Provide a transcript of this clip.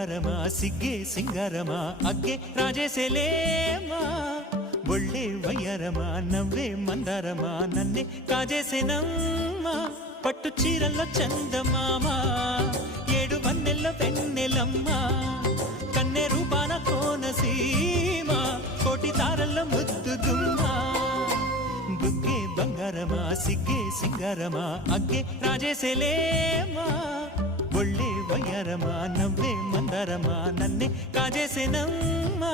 బంగారమా సిగ్గే సింగారమా అగ్గే రాజేసేలేమా ఒళ్ళే వయ్యారమా నవ్వే మందారమా నన్నే కాజేసేనమ్మా పట్టు చీరల్లో చందమామా ఏడు వన్నెల్లో వెన్నెలమ్మా కన్నె రూపాన కోనసీమ కోటి తారల్లో ముద్దుగుమ్మా బుగ్గే బంగారమా సిగ్గే సింగారమా అగ్గే రాజేసేలేమా ఒళ్ళే వయ్యారమా నవ్వే మందారమా నన్నే కాజేసేనమ్మా